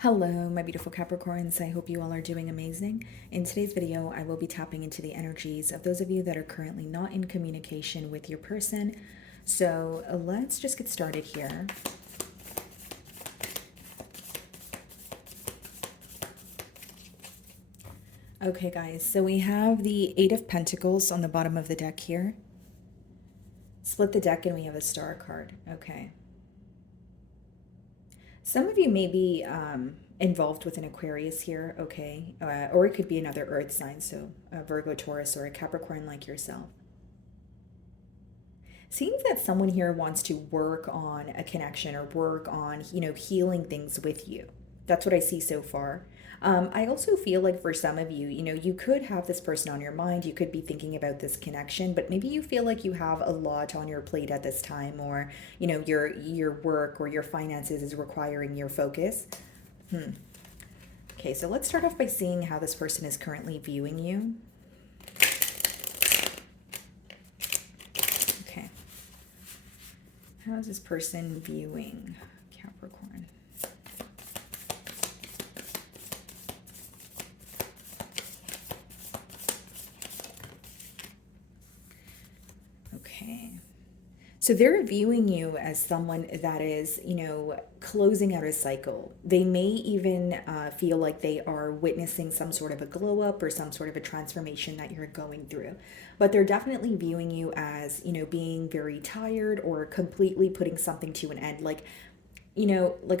Hello, my beautiful Capricorns. I hope you all are doing amazing. In today's video, I will be tapping into the energies of those of you that are currently not in communication with your person. So let's just get started here. Okay, guys, so we have the Eight of Pentacles on the bottom of the deck here. Split the deck and we have a Star card. Okay. Some of you may be involved with an Aquarius here, okay? Or it could be another earth sign, so a Virgo, Taurus, or a Capricorn like yourself. Seems that someone here wants to work on a connection or work on, healing things with you. That's what I see so far. I also feel like for some of you, you could have this person on your mind. You could be thinking about this connection, but maybe you feel like you have a lot on your plate at this time, or your work or your finances is requiring your focus. Okay, so let's start off by seeing how this person is currently viewing you. Okay. How is this person viewing Capricorn? Okay. So they're viewing you as someone that is, closing out a cycle. They may even feel like they are witnessing some sort of a glow up or some sort of a transformation that you're going through. But they're definitely viewing you as, being very tired or completely putting something to an end. Like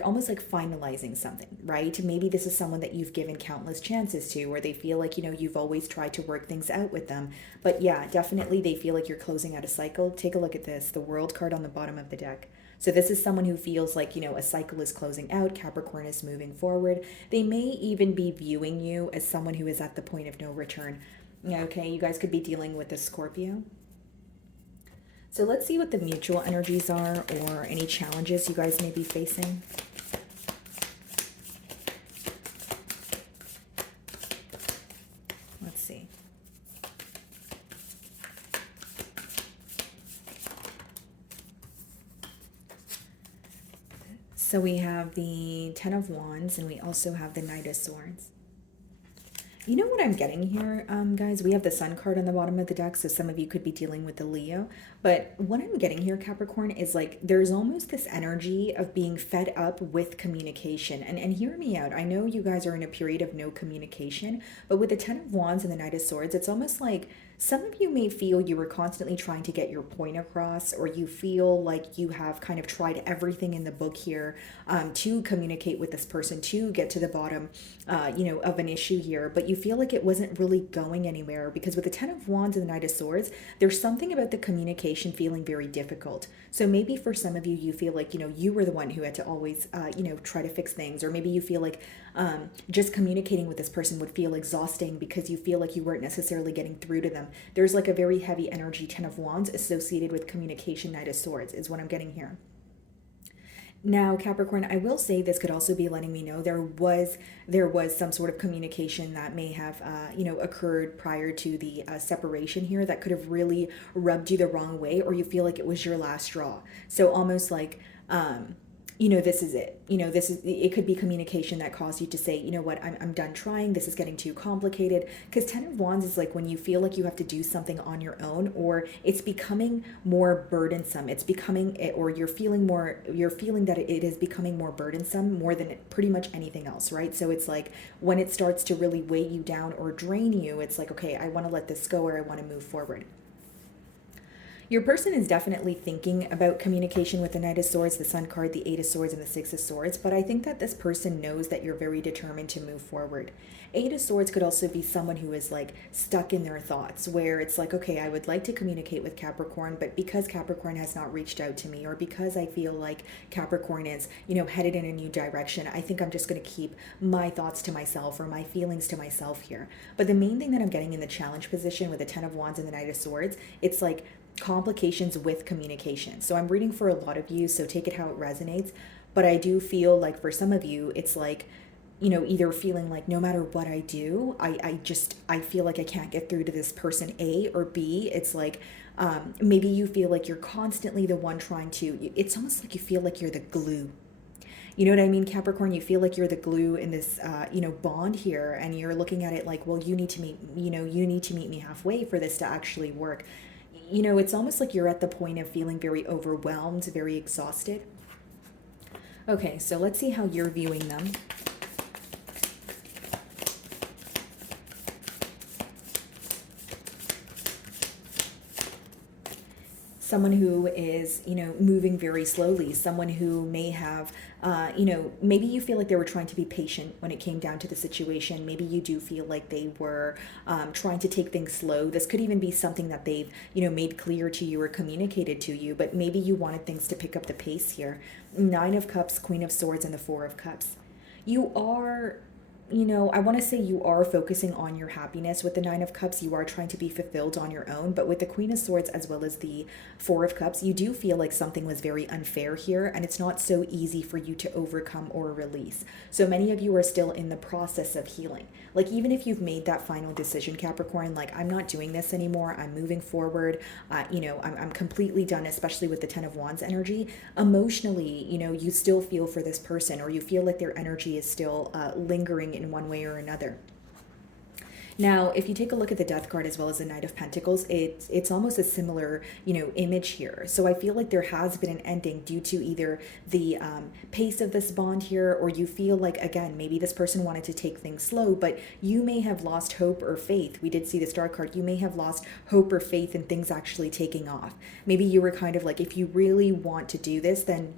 almost like finalizing something, right? Maybe this is someone that you've given countless chances to, or they feel like, you've always tried to work things out with them. But yeah, definitely they feel like you're closing out a cycle. Take a look at this, the World card on the bottom of the deck. So this is someone who feels like, a cycle is closing out, Capricorn is moving forward. They may even be viewing you as someone who is at the point of no return. Okay, you guys could be dealing with a Scorpio. So let's see what the mutual energies are or any challenges you guys may be facing. Let's see. So we have the Ten of Wands and we also have the Knight of Swords. You know what I'm getting here, guys? We have the Sun card on the bottom of the deck, so some of you could be dealing with the Leo. But what I'm getting here, Capricorn, is like there's almost this energy of being fed up with communication. And hear me out. I know you guys are in a period of no communication, but with the Ten of Wands and the Knight of Swords, it's almost like some of you may feel you were constantly trying to get your point across, or you feel like you have kind of tried everything in the book here to communicate with this person, to get to the bottom, of an issue here, but you feel like it wasn't really going anywhere because with the Ten of Wands and the Knight of Swords, there's something about the communication feeling very difficult. So maybe for some of you, you feel like, you were the one who had to always, try to fix things, or maybe you feel like just communicating with this person would feel exhausting because you feel like you weren't necessarily getting through to them. There's like a very heavy energy Ten of Wands associated with communication, Knight of Swords is what I'm getting here. Now, Capricorn, I will say this could also be letting me know there was some sort of communication that may have occurred prior to the separation here that could have really rubbed you the wrong way, or you feel like it was your last straw. So almost like this is it. It could be communication that caused you to say, you know what, I'm done trying. This is getting too complicated. Because Ten of Wands is like when you feel like you have to do something on your own, or it's becoming more burdensome. It's becoming, or you're feeling that it is becoming more burdensome more than pretty much anything else, right? So it's like when it starts to really weigh you down or drain you, it's like, okay, I want to let this go, or I want to move forward. Your person is definitely thinking about communication with the Knight of Swords, the Sun card, the Eight of Swords, and the Six of Swords, but I think that this person knows that you're very determined to move forward. Eight of Swords could also be someone who is like stuck in their thoughts, where it's like, okay, I would like to communicate with Capricorn, but because Capricorn has not reached out to me, or because I feel like Capricorn is, headed in a new direction, I think I'm just going to keep my thoughts to myself, or my feelings to myself here. But the main thing that I'm getting in the challenge position with the Ten of Wands and the Knight of Swords, it's like complications with communication. So I'm reading for a lot of you, so take it how it resonates. But I do feel like for some of you, it's like, either feeling like no matter what I do, I feel like I can't get through to this person, A, or B, it's like maybe you feel like you're constantly the one trying to, it's almost like you feel like you're the glue. You know what I mean, Capricorn? You feel like you're the glue in this, bond here, and you're looking at it like, well, you need to meet me halfway for this to actually work. It's almost like you're at the point of feeling very overwhelmed, very exhausted. Okay, so let's see how you're viewing them. Someone who is, moving very slowly, someone who may have, maybe you feel like they were trying to be patient when it came down to the situation. Maybe you do feel like they were trying to take things slow. This could even be something that they've, made clear to you or communicated to you, but maybe you wanted things to pick up the pace here. Nine of Cups, Queen of Swords, and the Four of Cups. You are, I want to say you are focusing on your happiness with the Nine of Cups. You are trying to be fulfilled on your own. But with the Queen of Swords as well as the Four of Cups, you do feel like something was very unfair here, and it's not so easy for you to overcome or release. So many of you are still in the process of healing. Like, even if you've made that final decision, Capricorn, like, I'm not doing this anymore, I'm moving forward, I'm completely done, especially with the Ten of Wands energy. Emotionally, you still feel for this person, or you feel like their energy is still lingering in one way or another. Now, if you take a look at the Death card as well as the Knight of Pentacles, it's almost a similar, image here. So I feel like there has been an ending due to either the pace of this bond here, or you feel like, again, maybe this person wanted to take things slow, but you may have lost hope or faith. We did see the Star card. You may have lost hope or faith in things actually taking off. Maybe you were kind of like, if you really want to do this, then,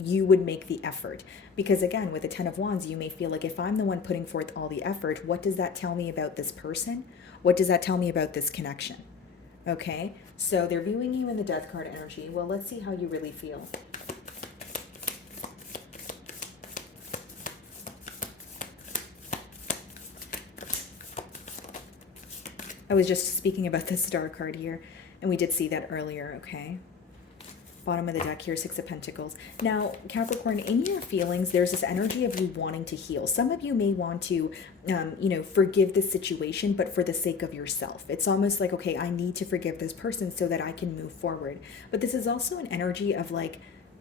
you would make the effort. Because again, with the Ten of Wands, you may feel like, if I'm the one putting forth all the effort, what does that tell me about this person? What does that tell me about this connection? Okay, so they're viewing you in the Death card energy. Well, let's see how you really feel. I was just speaking about the Star card here, and we did see that earlier, okay? Bottom of the deck here, Six of Pentacles. Now, Capricorn, in your feelings, there's this energy of you wanting to heal. Some of you may want to, forgive this situation, but for the sake of yourself. It's almost like, okay, I need to forgive this person so that I can move forward. But this is also an energy of like,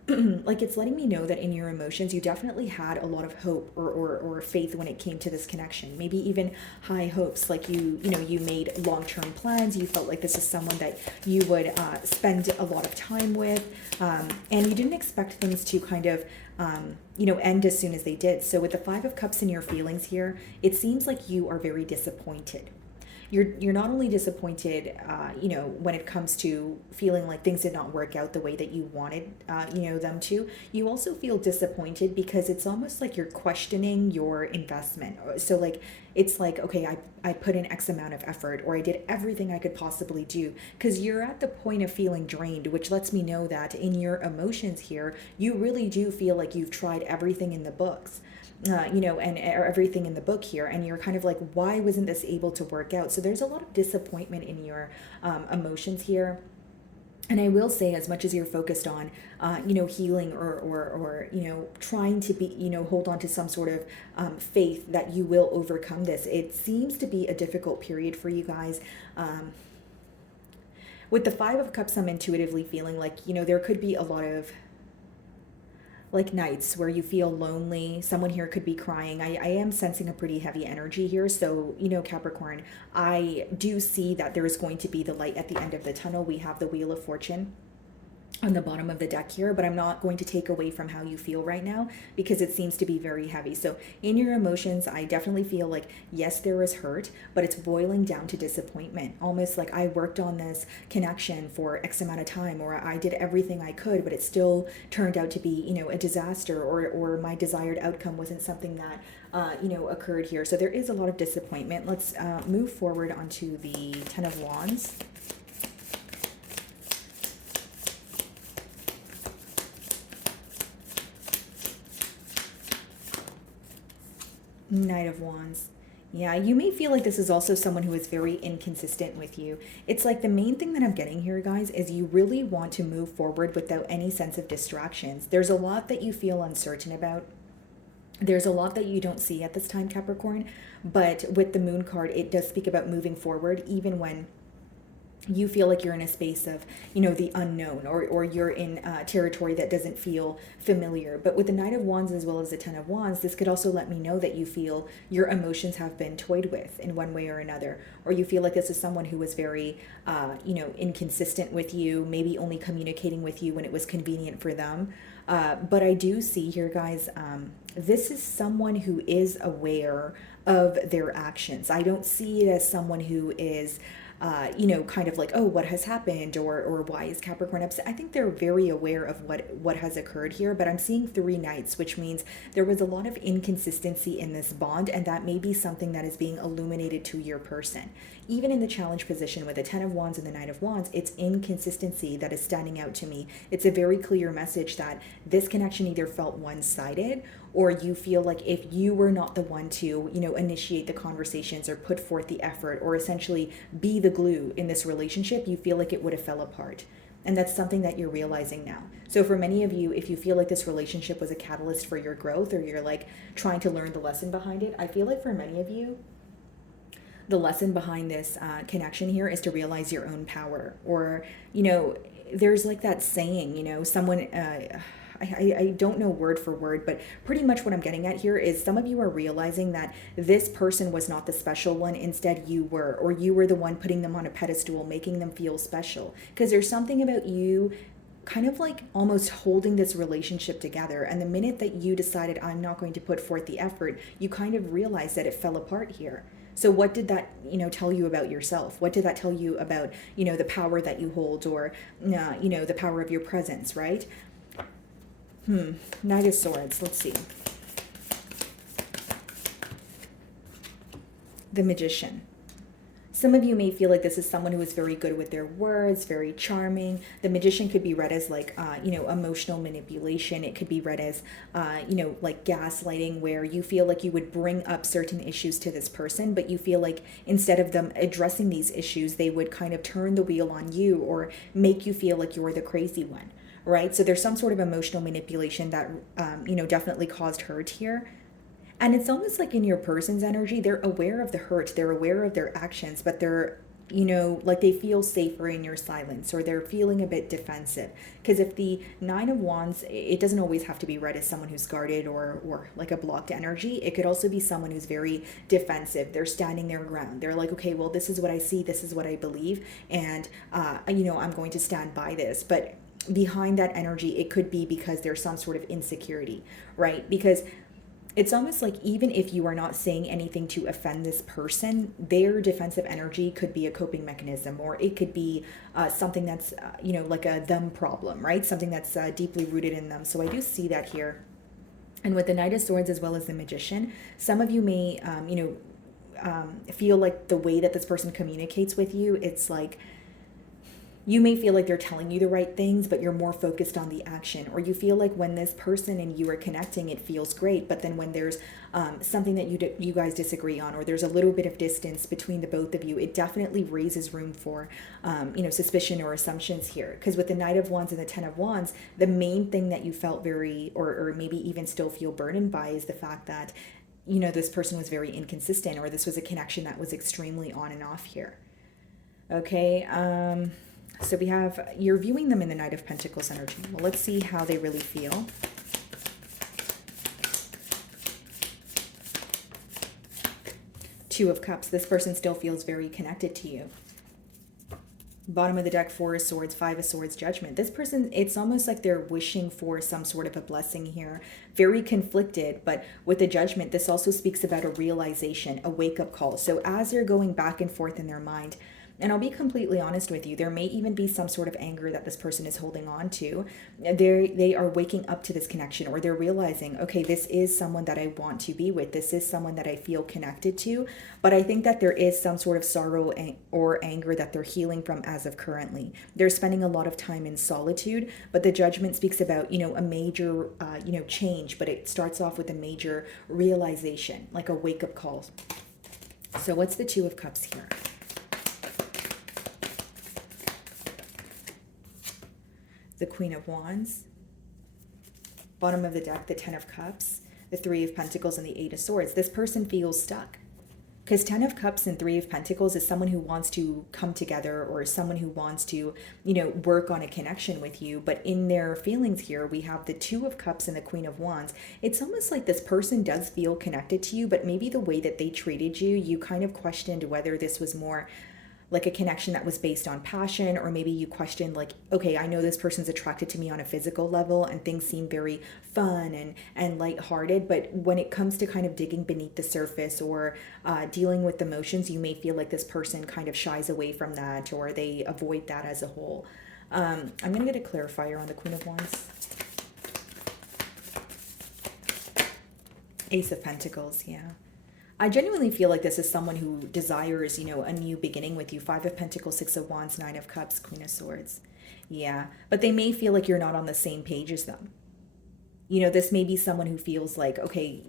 like, it's letting me know that in your emotions you definitely had a lot of hope or faith when it came to this connection, maybe even high hopes. Like, you made long-term plans. You felt like this is someone that you would spend a lot of time with, and you didn't expect things to kind of end as soon as they did. So with the Five of Cups in your feelings here, it seems like you are very disappointed. You're not only disappointed, when it comes to feeling like things did not work out the way that you wanted, them to. You also feel disappointed because it's almost like you're questioning your investment. So like, it's like, okay, I put in X amount of effort, or I did everything I could possibly do, because you're at the point of feeling drained, which lets me know that in your emotions here, you really do feel like you've tried everything in the books. And everything in the book here, and you're kind of like, why wasn't this able to work out? So there's a lot of disappointment in your emotions here. And I will say, as much as you're focused on, healing or trying to be, hold on to some sort of faith that you will overcome this, it seems to be a difficult period for you guys. With the Five of Cups, I'm intuitively feeling like, there could be a lot of like nights where you feel lonely. Someone here could be crying. I am sensing a pretty heavy energy here. So, Capricorn, I do see that there is going to be the light at the end of the tunnel. We have the Wheel of Fortune on the bottom of the deck here, but I'm not going to take away from how you feel right now, because it seems to be very heavy. So in your emotions, I definitely feel like, yes, there is hurt, but it's boiling down to disappointment. Almost like, I worked on this connection for X amount of time, or I did everything I could, but it still turned out to be, a disaster, or my desired outcome wasn't something that, occurred here. So there is a lot of disappointment. Let's move forward onto the Ten of Wands. Knight of Wands. Yeah, you may feel like this is also someone who is very inconsistent with you. It's like, the main thing that I'm getting here, guys, is you really want to move forward without any sense of distractions. There's a lot that you feel uncertain about. There's a lot that you don't see at this time, Capricorn. But with the Moon card, it does speak about moving forward, even when you feel like you're in a space of, you know, the unknown, or you're in territory that doesn't feel familiar. But with the Knight of Wands as well as the Ten of Wands, this could also let me know that you feel your emotions have been toyed with in one way or another, or you feel like this is someone who was very, you know, inconsistent with you, maybe only communicating with you when it was convenient for them. But I do see here, guys, this is someone who is aware of their actions. I don't see it as someone who is, you know, kind of like, oh, what has happened, or why is Capricorn upset? I think they're very aware of what has occurred here, but I'm seeing 3 knights, which means there was a lot of inconsistency in this bond, and that may be something that is being illuminated to your person. Even in the challenge position with the Ten of Wands and the Knight of Wands, it's inconsistency that is standing out to me. It's a very clear message that this connection either felt one-sided, or you feel like if you were not the one to, you know, initiate the conversations or put forth the effort or essentially be the glue in this relationship, you feel like it would have fell apart. And that's something that you're realizing now. So for many of you, if you feel like this relationship was a catalyst for your growth, or you're like trying to learn the lesson behind it, I feel like for many of you, the lesson behind this connection here is to realize your own power. Or, you know, there's like that saying, you know, someone, I don't know word for word, but pretty much what I'm getting at here is some of you are realizing that this person was not the special one. Instead, you were, or you were the one putting them on a pedestal, making them feel special. Because there's something about you kind of like almost holding this relationship together. And the minute that you decided, I'm not going to put forth the effort, you kind of realized that it fell apart here. So what did that, you know, tell you about yourself? What did that tell you about, you know, the power that you hold, or, you know, the power of your presence, right? Knight of Swords. Let's see. The Magician. Some of you may feel like this is someone who is very good with their words, very charming. The Magician could be read as like, you know, emotional manipulation. It could be read as, you know, like gaslighting, where you feel like you would bring up certain issues to this person, but you feel like instead of them addressing these issues, they would kind of turn the wheel on you or make you feel like you're the crazy one. Right? So there's some sort of emotional manipulation that, you know, definitely caused hurt here. And it's almost like in your person's energy, they're aware of the hurt, they're aware of their actions, but they're, you know, like they feel safer in your silence, or they're feeling a bit defensive. Because if the Nine of Wands, it doesn't always have to be read as someone who's guarded or like a blocked energy. It could also be someone who's very defensive. They're standing their ground. They're like, okay, well, this is what I see, this is what I believe, and, you know, I'm going to stand by this. But behind that energy, it could be because there's some sort of insecurity, right? Because it's almost like even if you are not saying anything to offend this person, their defensive energy could be a coping mechanism, or it could be something that's, you know, like a them problem, right? Something that's deeply rooted in them. So I do see that here. And with the Knight of Swords as well as the Magician, some of you may, you know, feel like the way that this person communicates with you, it's like, you may feel like they're telling you the right things, but you're more focused on the action. Or you feel like when this person and you are connecting, it feels great. But then when there's something that you guys disagree on, or there's a little bit of distance between the both of you, it definitely raises room for, you know, suspicion or assumptions here. Because with the Knight of Wands and the Ten of Wands, the main thing that you felt very, or maybe even still feel burdened by, is the fact that, you know, this person was very inconsistent, or this was a connection that was extremely on and off here. Okay. So we have, you're viewing them in the Knight of Pentacles energy. Well, let's see how they really feel. Two of Cups. This person still feels very connected to you. Bottom of the deck, Four of Swords, Five of Swords, Judgment. This person, it's almost like they're wishing for some sort of a blessing here. Very conflicted, but with the Judgment, this also speaks about a realization, a wake-up call. So as they're going back and forth in their mind, and I'll be completely honest with you, there may even be some sort of anger that this person is holding on to. They are waking up to this connection, or they're realizing, okay, this is someone that I want to be with. This is someone that I feel connected to. But I think that there is some sort of sorrow or anger that they're healing from as of currently. They're spending a lot of time in solitude, but the Judgment speaks about, you know, a major, you know, change, but it starts off with a major realization, like a wake-up call. So what's the Two of Cups here? The Queen of Wands, bottom of the deck, the Ten of Cups, the Three of Pentacles, and the Eight of Swords. This person feels stuck. Because 10 of Cups and 3 of Pentacles is someone who wants to come together, or someone who wants to, work on a connection with you. But in their feelings here, we have the 2 of Cups and the Queen of Wands. It's almost like this person does feel connected to you, but maybe the way that they treated you, you kind of questioned whether this was more like a connection that was based on passion, or maybe you questioned like, okay, I know this person's attracted to me on a physical level and things seem very fun and lighthearted, but when it comes to kind of digging beneath the surface, or dealing with emotions, you may feel like this person kind of shies away from that, or they avoid that as a whole. I'm going to get a clarifier on the Queen of Wands. Ace of Pentacles, yeah. I genuinely feel like this is someone who desires, a new beginning with you. 5 of Pentacles, 6 of Wands, 9 of Cups, Queen of Swords. Yeah, but they may feel like you're not on the same page as them. This may be someone who feels like, okay,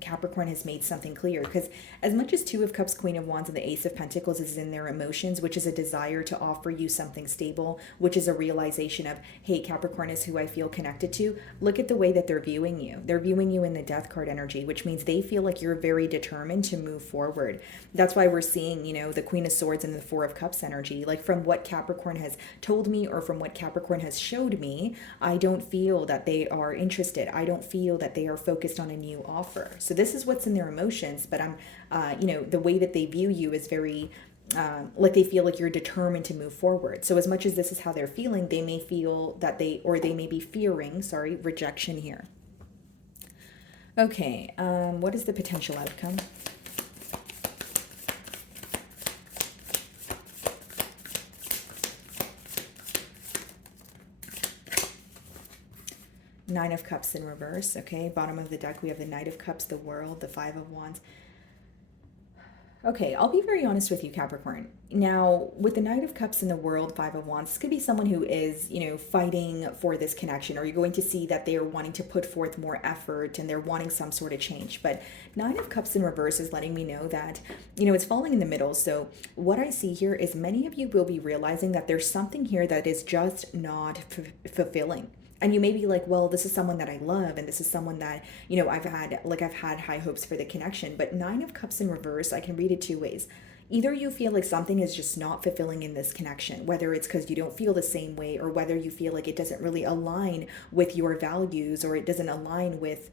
Capricorn has made something clear. Because as much as 2 of Cups, Queen of Wands, and the Ace of Pentacles is in their emotions, which is a desire to offer you something stable, which is a realization of, hey, Capricorn is who I feel connected to. Look at the way that they're viewing you. They're viewing you in the Death card energy, which means they feel like you're very determined to move forward. That's why we're seeing, the Queen of Swords and the 4 of Cups energy. Like, from what Capricorn has told me, or from what Capricorn has showed me, I don't feel that they are interested. I don't feel that they are focused on a new offer. So this is what's in their emotions, but the way that they view you is very, like they feel like you're determined to move forward. So as much as this is how they're feeling, they may feel that they may be fearing, rejection here. Okay, what is the potential outcome? Nine of Cups in reverse, okay? Bottom of the deck, we have the Knight of Cups, the World, the 5 of Wands. Okay, I'll be very honest with you, Capricorn. Now, with the Knight of Cups and the World, 5 of Wands, this could be someone who is, fighting for this connection, or you're going to see that they are wanting to put forth more effort and they're wanting some sort of change. But 9 of Cups in reverse is letting me know that, it's falling in the middle. So what I see here is many of you will be realizing that there's something here that is just not fulfilling. And you may be like, well, this is someone that I love, and this is someone that, I've had high hopes for the connection. But 9 of Cups in reverse, I can read it 2 ways. Either you feel like something is just not fulfilling in this connection, whether it's because you don't feel the same way, or whether you feel like it doesn't really align with your values, or it doesn't align with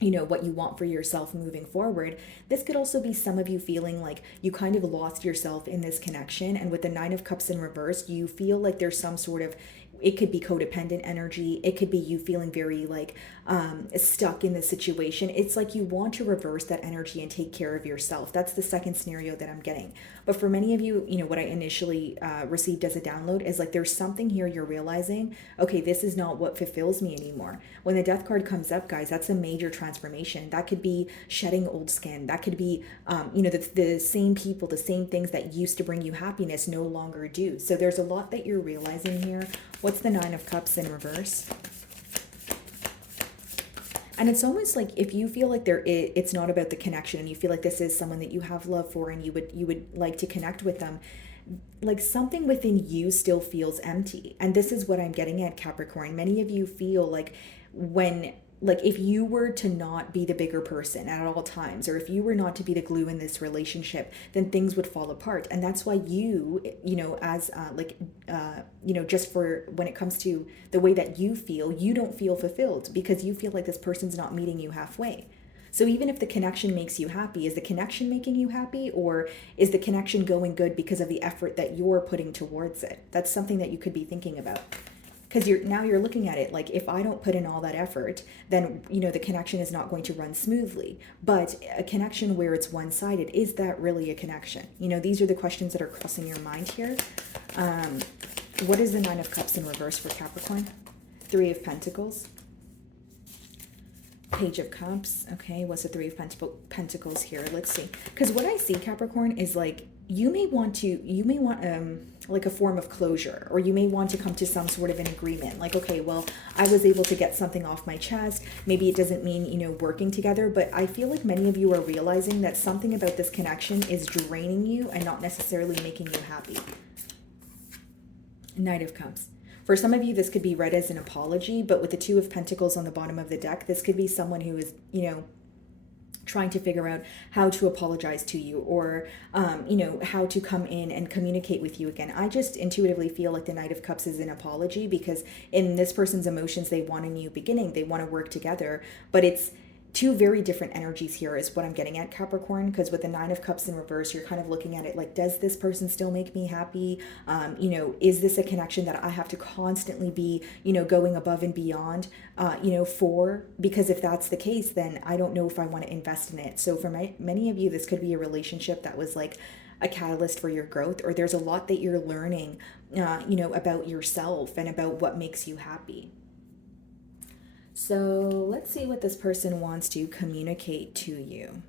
what you want for yourself moving forward. This could also be some of you feeling like you kind of lost yourself in this connection. And with the 9 of Cups in reverse, you feel like there's some sort of, it could be codependent energy. It could be you feeling very like stuck in the situation. It's like you want to reverse that energy and take care of yourself. That's the second scenario that I'm getting. But for many of you, what I initially received as a download is like, there's something here you're realizing, okay, this is not what fulfills me anymore. When the Death card comes up, guys, that's a major transformation. That could be shedding old skin. That could be, the same people, the same things that used to bring you happiness no longer do. So there's a lot that you're realizing here. What's the 9 of Cups in reverse? And it's almost like if you feel like it's not about the connection, and you feel like this is someone that you have love for and you would like to connect with them, like something within you still feels empty. And this is what I'm getting at, Capricorn. Many of you feel like if you were to not be the bigger person at all times, or if you were not to be the glue in this relationship, then things would fall apart. And that's why just for when it comes to the way that you feel, you don't feel fulfilled because you feel like this person's not meeting you halfway. So even if the connection makes you happy, is the connection making you happy, or is the connection going good because of the effort that you're putting towards it? That's something that you could be thinking about. Because you're looking at it like, if I don't put in all that effort, then, the connection is not going to run smoothly. But a connection where it's one-sided, is that really a connection? These are the questions that are crossing your mind here. What is the 9 of Cups in reverse for Capricorn? 3 of Pentacles. Page of Cups. Okay, what's the 3 of Pentacles here? Let's see. Because what I see, Capricorn, is like, you may want like a form of closure, or you may want to come to some sort of an agreement. Like, okay, well, I was able to get something off my chest. Maybe it doesn't mean, working together, but I feel like many of you are realizing that something about this connection is draining you and not necessarily making you happy. Knight of Cups. For some of you, this could be read as an apology, but with the 2 of Pentacles on the bottom of the deck, this could be someone who is, trying to figure out how to apologize to you, or how to come in and communicate with you again. I just intuitively feel like the Knight of Cups is an apology, because in this person's emotions, they want a new beginning, they want to work together, but it's two very different energies here is what I'm getting at, Capricorn, because with the Nine of Cups in reverse, you're kind of looking at it like, does this person still make me happy? Is this a connection that I have to constantly be, going above and beyond, for? Because if that's the case, then I don't know if I want to invest in it. So for many of you, this could be a relationship that was like a catalyst for your growth, or there's a lot that you're learning, about yourself and about what makes you happy. So let's see what this person wants to communicate to you.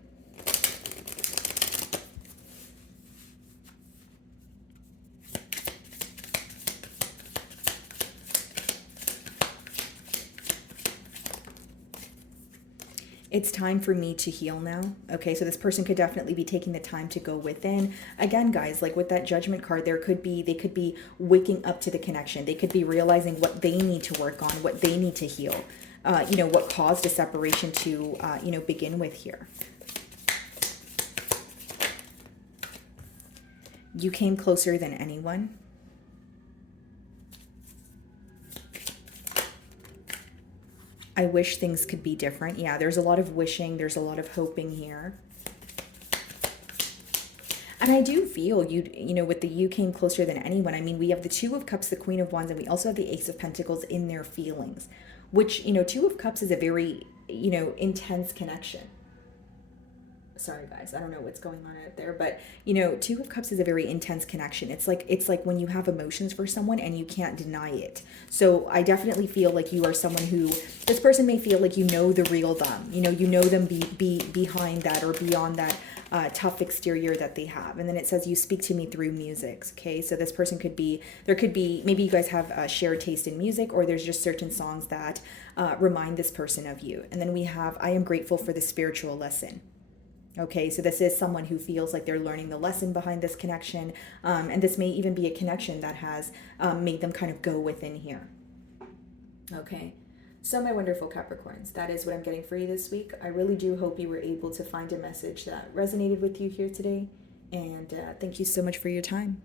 It's time for me to heal now. Okay, so this person could definitely be taking the time to go within. Again, guys, like with that Judgment card, they could be waking up to the connection. They could be realizing what they need to work on, what they need to heal. What caused a separation to, begin with here. You came closer than anyone. I wish things could be different. Yeah, there's a lot of wishing. There's a lot of hoping here. And I do feel with the you came closer than anyone. I mean, we have the Two of Cups, the Queen of Wands, and we also have the Ace of Pentacles in their feelings, which, Two of Cups is a very, intense connection. Sorry, guys, I don't know what's going on out there, but, Two of Cups is a very intense connection. It's like when you have emotions for someone and you can't deny it. So I definitely feel like you are someone who, this person may feel like the real them, you know them behind that or beyond that tough exterior that they have. And then it says, you speak to me through music. Okay, so this person maybe you guys have a shared taste in music, or there's just certain songs that remind this person of you. And then we have, I am grateful for the spiritual lesson. Okay, so this is someone who feels like they're learning the lesson behind this connection. And this may even be a connection that has made them kind of go within here. Okay. So my wonderful Capricorns, that is what I'm getting for you this week. I really do hope you were able to find a message that resonated with you here today. And thank you so much for your time.